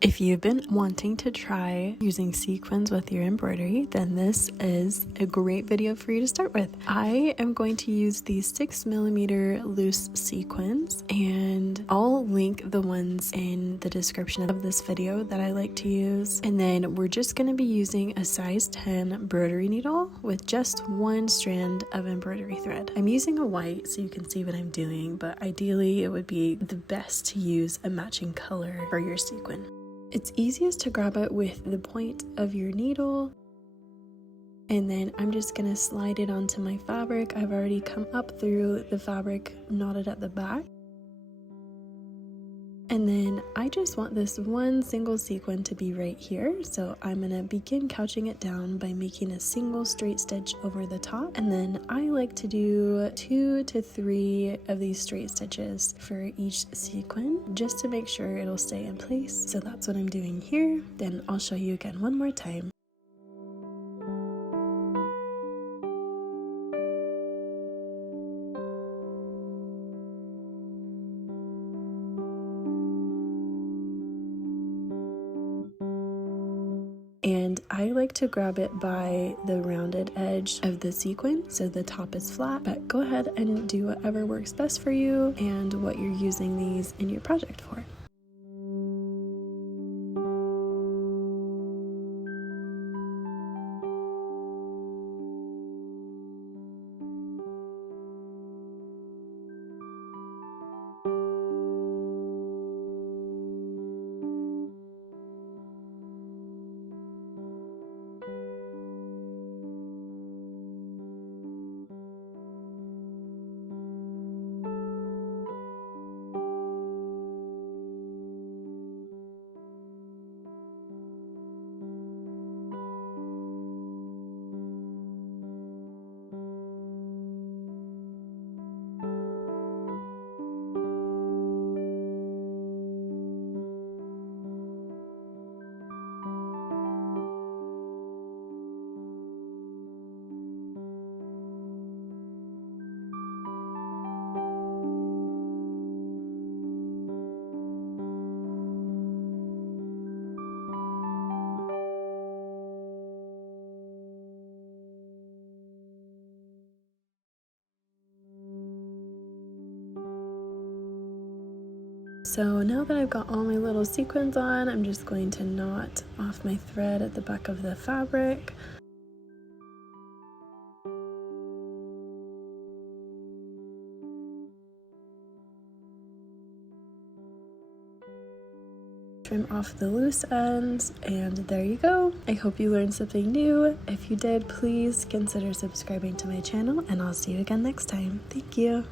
If you've been wanting to try using sequins with your embroidery, then this is a great video for you to start with. I am going to use these 6mm loose sequins, and I'll link the ones in the description of this video that I like to use. And then we're just going to be using a size 10 embroidery needle with just one strand of embroidery thread. I'm using a white so you can see what I'm doing, but ideally it would be the best to use a matching color for your sequin. It's easiest to grab it with the point of your needle, and then I'm just gonna slide it onto my fabric. I've already come up through the fabric knotted at the back. And then I just want this one single sequin to be right here. So I'm gonna begin couching it down by making a single straight stitch over the top. And then I like to do 2 to 3 of these straight stitches for each sequin, just to make sure it'll stay in place. So that's what I'm doing here. Then I'll show you again one more time. And I like to grab it by the rounded edge of the sequin so the top is flat, but go ahead and do whatever works best for you and what you're using these in your project for. So now that I've got all my little sequins on, I'm just going to knot off my thread at the back of the fabric. Trim off the loose ends, and there you go. I hope you learned something new. If you did, please consider subscribing to my channel, and I'll see you again next time. Thank you.